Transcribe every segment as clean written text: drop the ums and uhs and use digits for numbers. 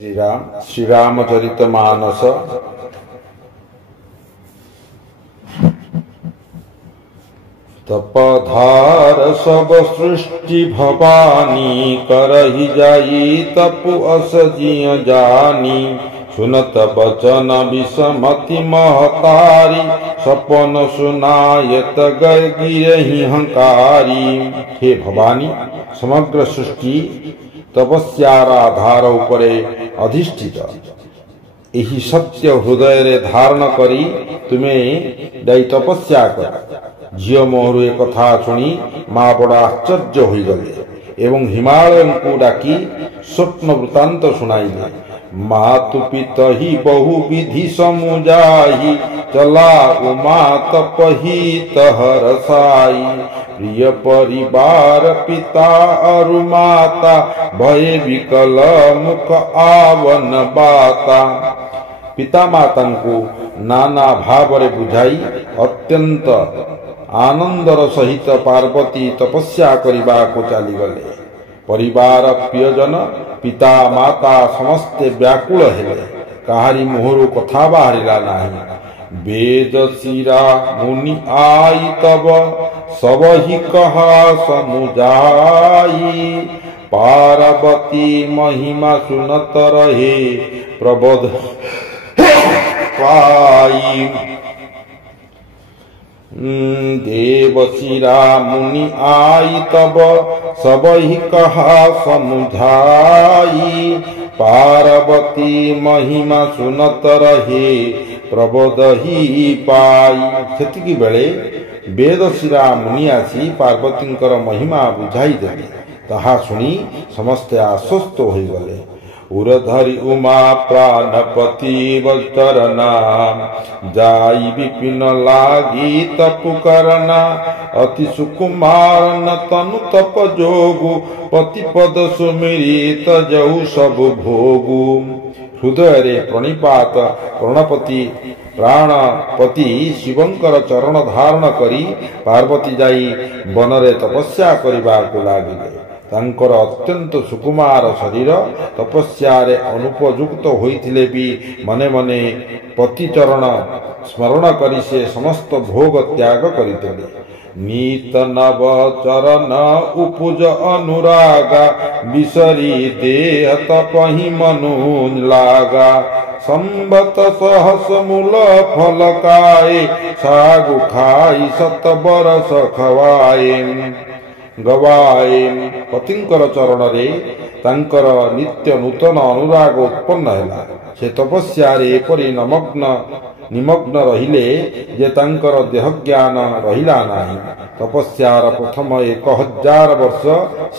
श्री रामचरितमानस तपधार सब सृष्टि भवानी करहि जाई तपु अस जिय जानी सुनत बचन विषमति महतारी सपन सुनायत गय गिरहि हंकारी। हे भवानी, समग्र सृष्टि तपस्यार आधार उपरे अधिष्ठित एही सत्य हृदय रे धारण करी तुमे दाई तपस्या कर। झियो मोहरु ए कथा सुनी माँ बड़ा आश्चर्य होई गले एवं हिमालय को डाकी स्वप्न वृत्तांत सुनाइले। मातु पित ही बहु विधि समुजाही चला उमा तपही तहर साई प्रिय परिवार पिता अरु माता भय विकल मुख आवन बाता। पिता माता को नाना भाव रे बुझाई अत्यंत आनंदर सहित पार्वती तपस्या करिबा को चली गले। परिवार प्रियजन पिता माता समस्ते व्याकुल हेले, काहारी मुहरु कथा बाहरिला नाही। वेद शिरा मुनि आई तब सब ही कहा समुझाई पार्वती महिमा सुनत रहे प्रबोध पाई। देवशिरा मुनि आई तब सब ही कहा समुझाई पार्वती महिमा सुनत रहे प्रबोध ही पाई। सेतिकी बेले वेदशिरा मुनि आसी पार्वतींकर महिमा बुझाई देले। ताहा सुनी समस्ते आश्वस्त होई गले। उरधरि उमा प्राणपति वचरना जाई विपिन लागी तपु करना अति सुकुमार न तनु तप जोगु पति पद सुमिरित जऊ सब भोगु। हृदय रे प्रणिपात प्रणपति प्राणपति शिवंकर चरण धारण करी पार्वती जाई बनरे तपस्या करिबा को लागिले। तांकर अत्यंत सुकुमार शरीर तपस्या रे अनुपयुक्त होइथिले भी मने मने पति चरण स्मरण करी से समस्त भोग त्याग करितेले। नीत नव चरण उपुज अनुरागा बिसरी देह तपहि मनु लागा संबत सहस मूल फल खाए सागु खाई सत बरस खवाए गवाए। पतिंकर चरण रे तांकर नित्य नूतन अनुराग उत्पन्न हैला। से तपस्या रे एपरि निमग्न रहिले जे तांकर देह ज्ञान रहिला नाही। तपस्यार प्रथम 1000 वर्ष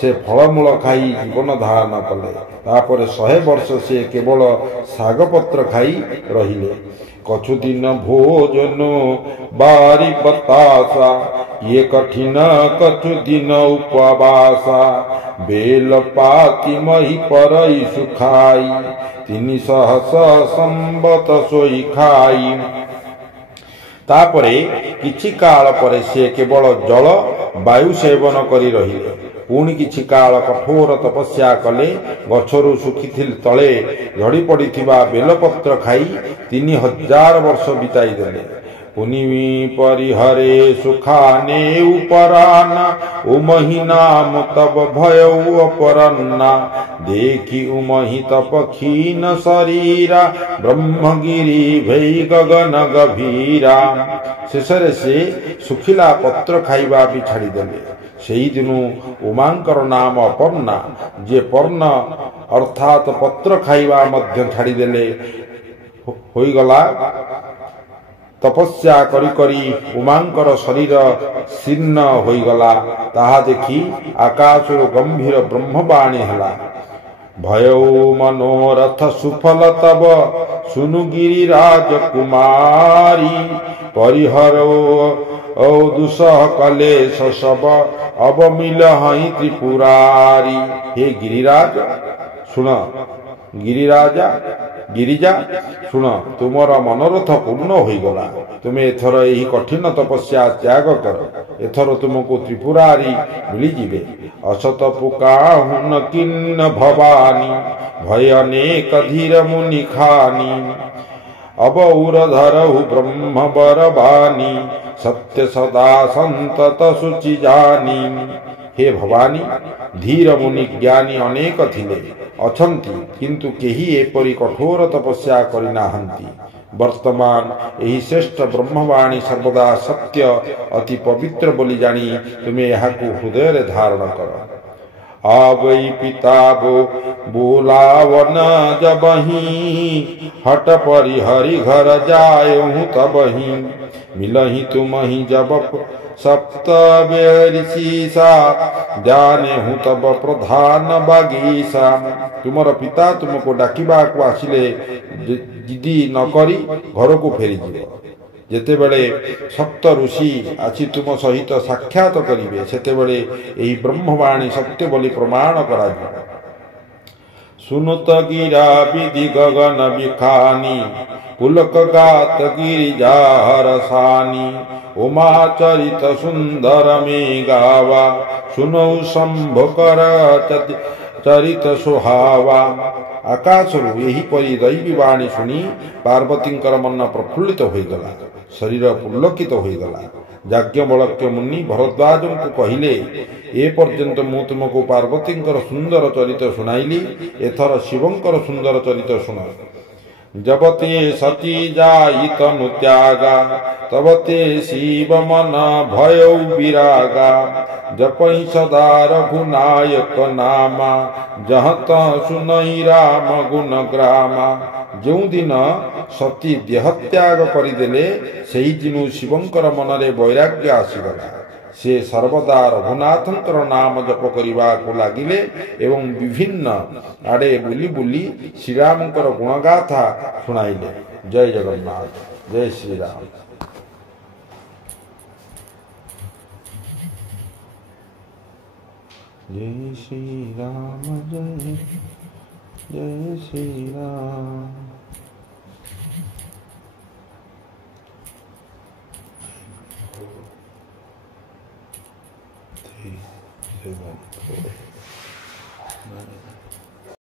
से फलमूल खाई जीवन धारण कले। तापर 100 वर्ष से केवल साग पत्र खाई रहिले। कछु दिन भोजन बारी बतासा ये कठिन कछु दिन उपवासा बेल पाती मही परई सुखाई 300 संबत सोई खाई। तापरे किछि काल परे से केवल जल वायु सेवन करी रहिले। पुणी किछि काल कठोर तपस्या कले। गछरु सुखिथिल तले झड़ी पड़िथिबा बेलपत्र खाई 3000 वर्ष बिताई देले। पुनि परिहरे सुखाने उपराना उमहि नाम तब भयउ अपरन्ना देखी उमहि तप खीन शरीरा ब्रह्मगिरी भई गगन गभीरा। शेषरे से सुखिला पत्र खाइबा भी छाड़ी देले। सेही दिनु उमांकर नाम अपर्णा जे पर्ण अर्थात पत्र खाइबा मध्य छाड़ी देले होई गला। तपस्या करी करी उमांकर शरीर शीर्ण होई गला। ताहा देखी आकाशर गंभीर ब्रह्मवाणी हला। भयउ मनोरथ सुफल तब सुनु गिरिराज कुमारी परिहरो दुसह कलेश सब अब मिल हई त्रिपुरारी। हे गिरिराज सुन, गिरिराजा गिरिजा शुण तुमर मनोरथ पूर्ण होईगला तुमे एथर यही कठिन तपस्या त्याग कर एथर तुमको त्रिपुरारी मिलिजिबे असत पुकाहुन किन्न भवानी भय अनेक धीर मुनि खानी अब उरधरहु ब्रह्म बरबानी सत्य सदा संतत शुचि जानी हे भवानी धीर मुनि ज्ञानी अनेक थिले अछंती किंतु केही एपरि कठोर तपस्या करिनाहंती वर्तमान एही श्रेष्ठ ब्रह्मवाणी सर्वदा सत्य अति पवित्र बोली जानी तुमे एहाकु हृदय रे धारण कर आवई पिता बोलावन जबही हट परिहरि घर जायहु तबही मिलही तुमहि जब सप्त ऋषिसा जाने हूँ तब प्रधान बागीसा तुमर पिता तुमको डाकिबा को आसिले जिदी न करी घर को फेरी जीव जेतेबेले सप्त ऋषि आसी तुम सहित साक्षात करिवे सेतेबेले एही ब्रह्मवाणी सत्य बोली प्रमाण करा सुनुत गिरा विधि गगन विखानी पुलक गात गिरिजाहर सानी उमा चरित सुंदर में गावा सुनौ शंभ कर चरित सुहावा आकाशरु यही परी दैवी वाणी शुणी पार्वतींकर मन प्रफुल्लित होईगला शरीर पुलकित होईगला याज्ञवल्क्य मुनि भरद्वाज को कहिले ए पर्यंत मु तुमको पार्वतींकर सुंदर चरित सुनाइली एथर शिवंकर सुंदर चरित सुना जबते सती जाई तनु त्यागा तबते शिव मन भयो विरागा जपई सदा रघुनायक नामा जहत सुनई राम गुण ग्रामा जो दिन सती देहत्याग करदेले सेही दिनु शिवंकर मनरे वैराग्य आसीगला से सर्वदा रघुनाथंकर नाम जप करने को लगिले एवं विभिन्न आड़े बुली बुली श्रीरामकर गुणगाथा शुणाइले। जय जगन्नाथ जय श्री राम। जय श्री राम जय श्री राम। Three, 7, 4, 9